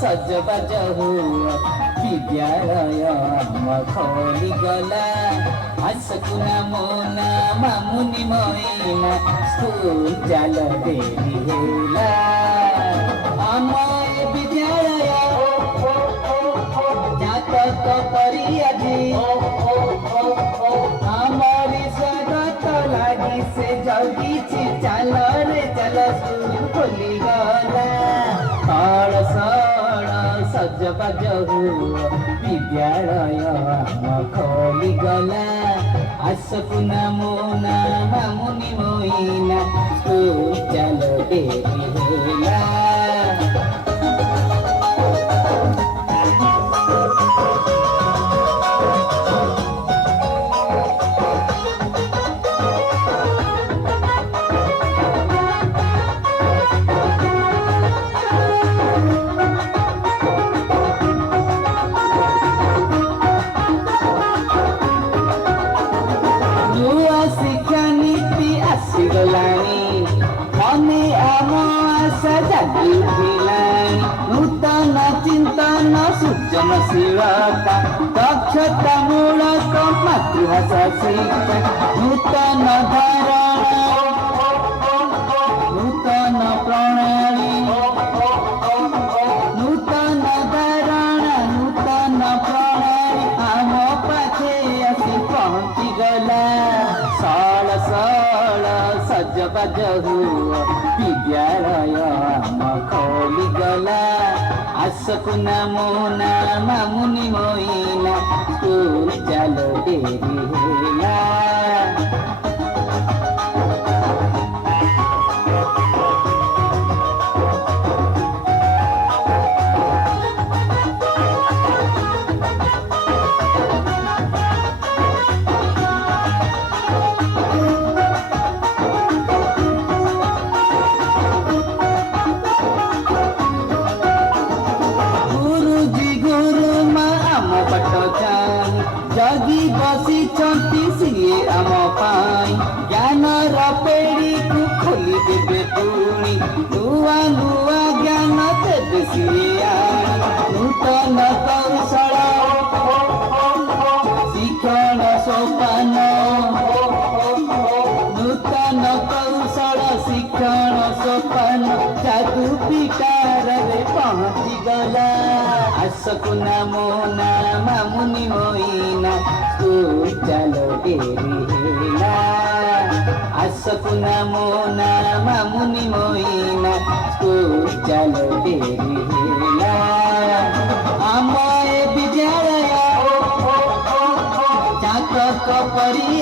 सजबाज हुआ विद्यालय खोली गला आसकुना मोना मामुनि मैना स्कूल जाल देरी होला आम विद्यालय जातक करी आजी आमरी स्वागत लागी से जगिछि चाल रे चल स्कूल खोली गला सजबाज हुआ विद्यालय खोली गला आसकुना मोना मामुनि मैना स्कूल चल देरी होला मने आम आशा जागी उठिलाଣି नूतन चिंतन सृजनशीलता दक्षता मूलक मातृभाषा शिक्षा नूतन धारणा नूतन प्रणाली नूतन धारणा नूतन प्रणाली आम पाखे आसी पहुँची गला साल साल सजबाज हुआ विद्यालय खोली गला आसकुना मोना मामुनि मैना स्कूल चल देरी होला जगी बसी सिए आम पाई ज्ञान पेड़ी को खोली देवे पुणी नुआ नुआ ज्ञान देवे सिए नूतन कौशल शिक्षण सोपान नूतन कौशल शिक्षण सोपान जादू पिटार पहुँची गला आसकुना मोना मामुनि मैना स्कूल चल देरी होला आसकुना मोना मामुनि मैना स्कूल चल देरी होला आम विद्यालय जातक परी